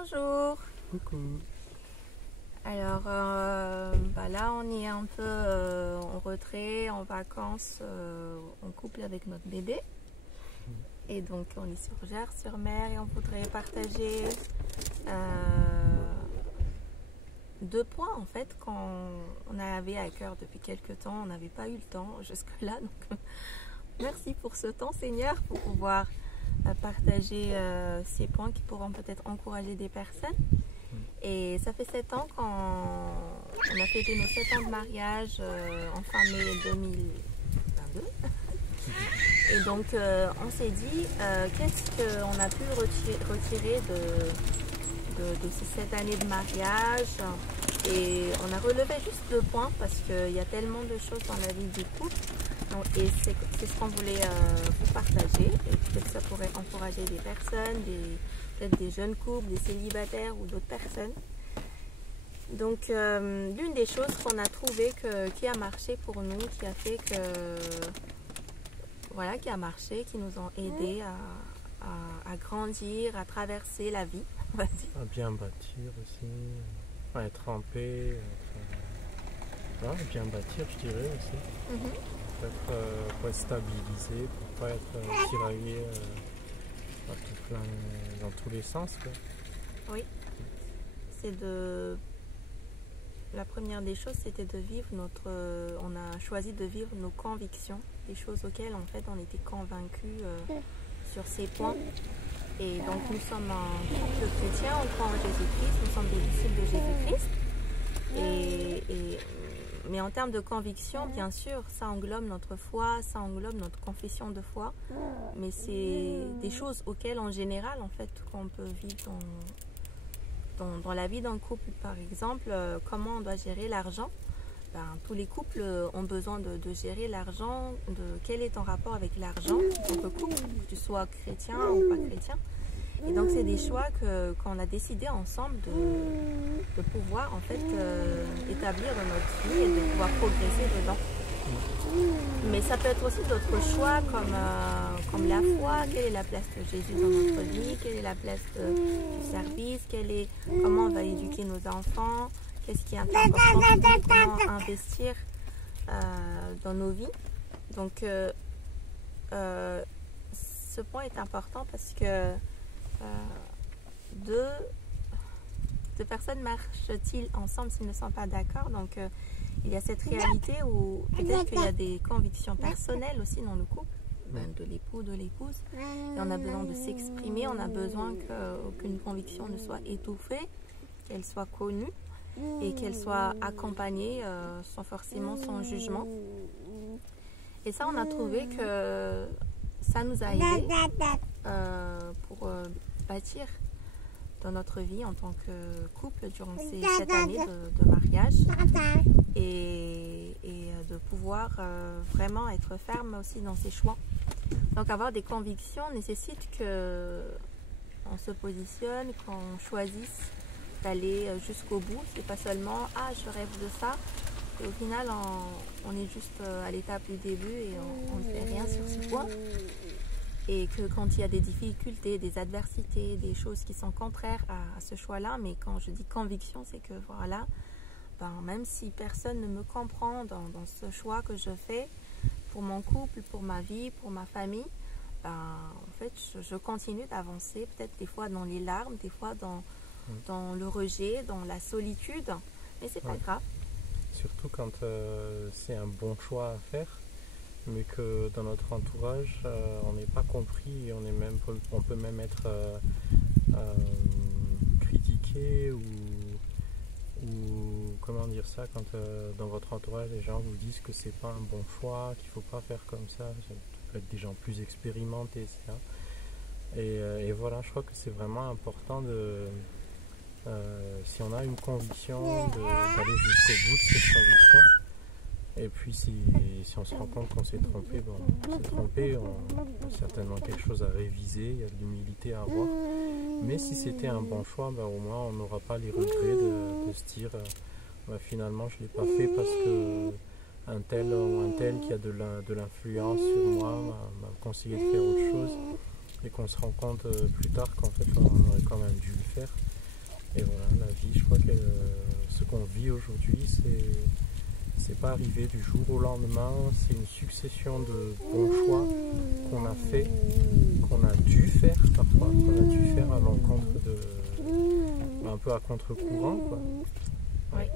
Bonjour. Coucou. Alors là on est un peu en retrait, en vacances, en couple avec notre bébé. Et donc on est sur Gers-sur-Mer et on voudrait partager deux points en fait qu'on avait à cœur depuis quelques temps. On n'avait pas eu le temps jusque-là. Donc merci pour ce temps Seigneur, pour pouvoir partager ces points qui pourront peut-être encourager des personnes. Et ça fait 7 ans qu'on a fêté nos 7 ans de mariage en fin mai 2022. Et donc on s'est dit qu'est-ce qu'on a pu retirer de ces 7 années de mariage. Et on a relevé juste 2 points parce qu'il y a tellement de choses dans la vie du couple. Et c'est ce qu'on voulait vous partager. Et peut-être que ça pourrait encourager des personnes, peut-être des jeunes couples, des célibataires ou d'autres personnes. Donc l'une des choses qu'on a trouvé qui a marché pour nous, qui a fait que voilà, qui a marché, qui nous ont aidés à grandir, à traverser la vie, on va dire. À bien bâtir aussi, à être en paix, bien bâtir je dirais aussi. Pour être stabilisé, pour pas être tiraillé dans tous les sens, quoi. Oui, la première des choses, c'était de vivre on a choisi de vivre nos convictions, des choses auxquelles en fait on était convaincus sur ces points. Et donc nous sommes un couple chrétien, on croit en Jésus-Christ, nous sommes des disciples de Jésus-Christ. Mais en termes de conviction, bien sûr, ça englobe notre foi, ça englobe notre confession de foi. Mais c'est des choses auxquelles, en général, en fait, qu'on peut vivre dans la vie d'un couple. Par exemple, comment on doit gérer l'argent. Tous les couples ont besoin de gérer l'argent, quel est ton rapport avec l'argent en tant que couple, que tu sois chrétien ou pas chrétien. Et donc c'est des choix qu'on a décidé ensemble de pouvoir en fait établir dans notre vie et de pouvoir progresser dedans. Mais ça peut être aussi d'autres choix comme la foi, quelle est la place de Jésus dans notre vie, quelle est la place du service, comment on va éduquer nos enfants, qu'est-ce qui est important pour nous, comment investir dans nos vies. Donc ce point est important parce que deux personnes marchent-ils ensemble s'ils ne sont pas d'accord. Donc il y a cette réalité où peut-être qu'il y a des convictions personnelles aussi dans le couple, de l'époux, de l'épouse, et on a besoin de s'exprimer, on a besoin qu'aucune conviction ne soit étouffée, qu'elle soit connue et qu'elle soit accompagnée sans jugement. Et ça, on a trouvé que ça nous a aidé pour bâtir dans notre vie en tant que couple durant ces 7 années de mariage et de pouvoir vraiment être ferme aussi dans ses choix. Donc avoir des convictions nécessite qu'on se positionne, qu'on choisisse d'aller jusqu'au bout. C'est pas seulement « ah, je rêve de ça ». Et au final, on est juste à l'étape du début et on ne fait rien sur ce point. Et que quand il y a des difficultés, des adversités, des choses qui sont contraires à ce choix-là, mais quand je dis conviction, c'est que voilà, même si personne ne me comprend dans ce choix que je fais pour mon couple, pour ma vie, pour ma famille, en fait, je continue d'avancer, peut-être des fois dans les larmes, des fois dans le rejet, dans la solitude, mais c'est pas grave. Surtout quand c'est un bon choix à faire, mais que dans notre entourage, on n'est pas compris et on peut même être critiqué ou comment dire ça, quand dans votre entourage les gens vous disent que c'est pas un bon choix, qu'il faut pas faire comme ça peut être des gens plus expérimentés, etc. Et voilà, je crois que c'est vraiment important si on a une conviction d'aller jusqu'au bout de cette conviction. Et puis si on se rend compte qu'on s'est trompé, on s'est trompé, on a certainement quelque chose à réviser, il y a de l'humilité à avoir. Mais si c'était un bon choix, au moins on n'aura pas les regrets de se dire finalement je ne l'ai pas fait parce que un tel ou un tel qui a de l'influence sur moi m'a conseillé de faire autre chose, et qu'on se rend compte plus tard qu'en fait on aurait quand même dû le faire. qu'on vit aujourd'hui, c'est pas arrivé du jour au lendemain, c'est une succession de bons choix qu'on a fait, qu'on a dû faire parfois, qu'on a dû faire à l'encontre de, un peu à contre-courant, quoi. Ouais.